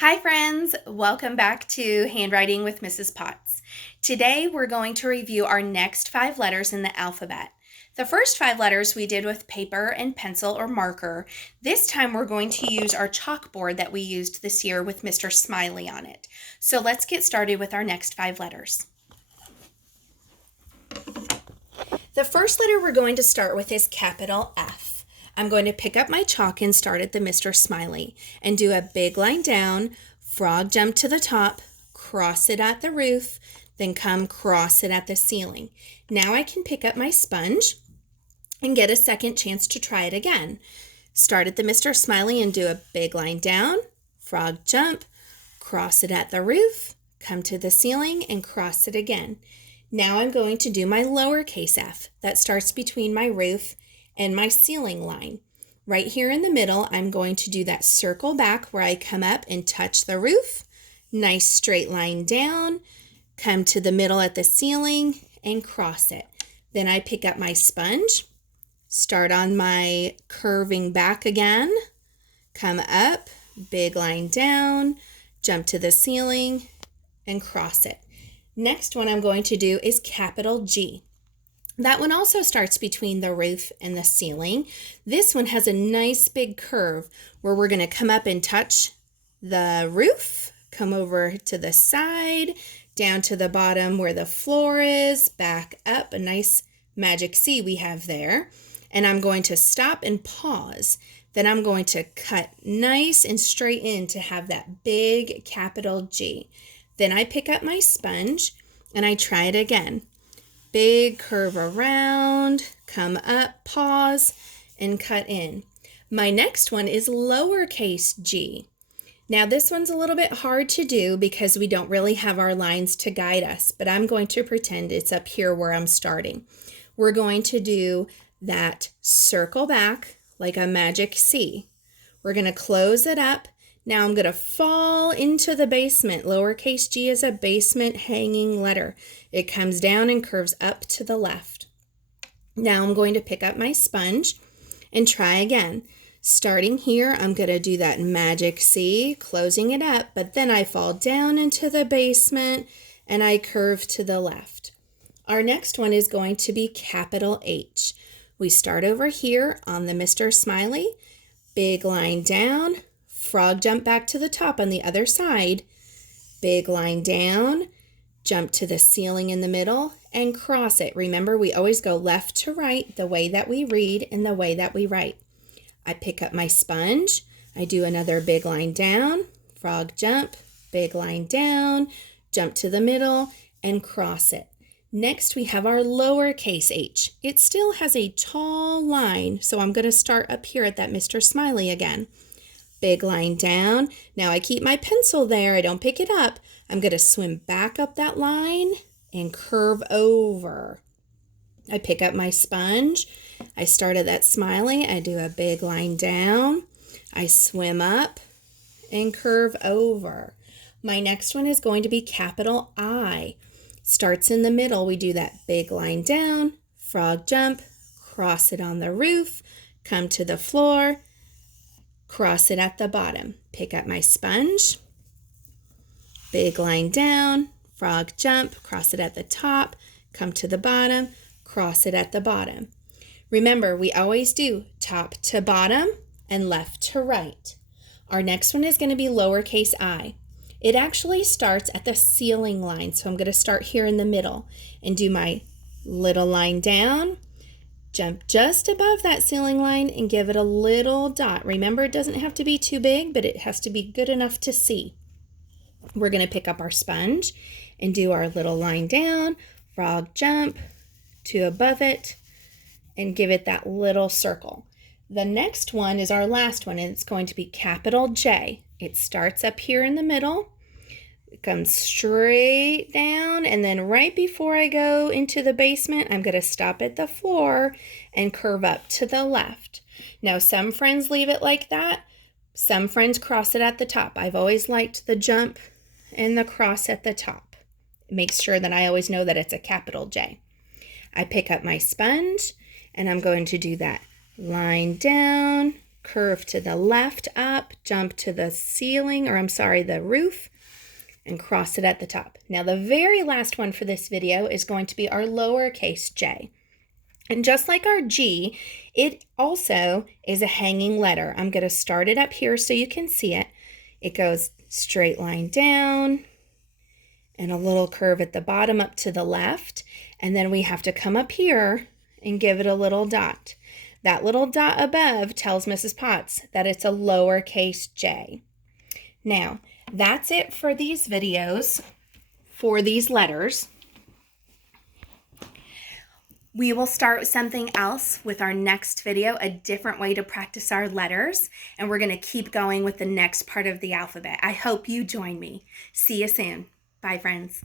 Hi friends, welcome back to Handwriting with Mrs. Potts. Today we're going to review our next 5 letters in the alphabet. The first 5 letters we did with paper and pencil or marker. This time we're going to use our chalkboard that we used this year with Mr. Smiley on it. So let's get started with our next 5 letters. The first letter we're going to start with is capital F. I'm going to pick up my chalk and start at the Mr. Smiley and do a big line down, frog jump to the top, cross it at the roof, then come cross it at the ceiling. Now I can pick up my sponge and get a second chance to try it again. Start at the Mr. Smiley and do a big line down, frog jump, cross it at the roof, come to the ceiling and cross it again. Now I'm going to do my lowercase f that starts between my roof and my ceiling line. Right here in the middle, I'm going to do that circle back where I come up and touch the roof, nice straight line down, come to the middle at the ceiling and cross it. Then I pick up my sponge, start on my curving back again, come up, big line down, jump to the ceiling and cross it. Next one I'm going to do is capital G. That one also starts between the roof and the ceiling. This one has a nice big curve where we're going to come up and touch the roof, come over to the side, down to the bottom where the floor is, back up, a nice magic C we have there. And I'm going to stop and pause. Then I'm going to cut nice and straight in to have that big capital G. Then I pick up my sponge and I try it again. Big curve around, come up, pause, and cut in. My next one is lowercase g. Now this one's a little bit hard to do because we don't really have our lines to guide us, but I'm going to pretend it's up here where I'm starting. We're going to do that circle back like a magic C. We're going to close it up. Now I'm going to fall into the basement. Lowercase g is a basement hanging letter. It comes down and curves up to the left. Now I'm going to pick up my sponge and try again. Starting here, I'm going to do that magic C, closing it up, but then I fall down into the basement and I curve to the left. Our next one is going to be capital H. We start over here on the Mr. Smiley, big line down, frog jump back to the top on the other side, big line down, jump to the ceiling in the middle, and cross it. Remember, we always go left to right, the way that we read and the way that we write. I pick up my sponge, I do another big line down, frog jump, big line down, jump to the middle, and cross it. Next, we have our lowercase h. It still has a tall line, so I'm going to start up here at that Mr. Smiley again. Big line down. Now I keep my pencil there. I don't pick it up. I'm going to swim back up that line and curve over. I pick up my sponge. I start at that smiley. I do a big line down. I swim up and curve over. My next one is going to be capital I. Starts in the middle. We do that big line down, frog jump, cross it on the roof, come to the floor, cross it at the bottom. Pick up my sponge, big line down, frog jump, cross it at the top, come to the bottom, cross it at the bottom. Remember, we always do top to bottom and left to right. Our next one is going to be lowercase I. It actually starts at the ceiling line, so I'm going to start here in the middle and do my little line down, jump just above that ceiling line and give it a little dot. Remember, it doesn't have to be too big, but it has to be good enough to see. We're going to pick up our sponge and do our little line down, frog jump to above it, and give it that little circle. The next one is our last one, and it's going to be capital J. It starts up here in the middle. It comes straight down, and then right before I go into the basement, I'm going to stop at the floor and curve up to the left. Now, some friends leave it like that. Some friends cross it at the top. I've always liked the jump and the cross at the top. It makes sure that I always know that it's a capital J. I pick up my sponge, and I'm going to do that line down, curve to the left up, jump to the ceiling, or I'm sorry, the roof, and cross it at the top. Now the very last one for this video is going to be our lowercase j. And just like our G, it also is a hanging letter. I'm going to start it up here so you can see it. It goes straight line down and a little curve at the bottom up to the left. And then we have to come up here and give it a little dot. That little dot above tells Mrs. Potts that it's a lowercase j. Now, that's it for these videos for these letters. We will start with something else with our next video, a different way to practice our letters, and we're going to keep going with the next part of the alphabet. I hope you join me. See you soon. Bye, friends.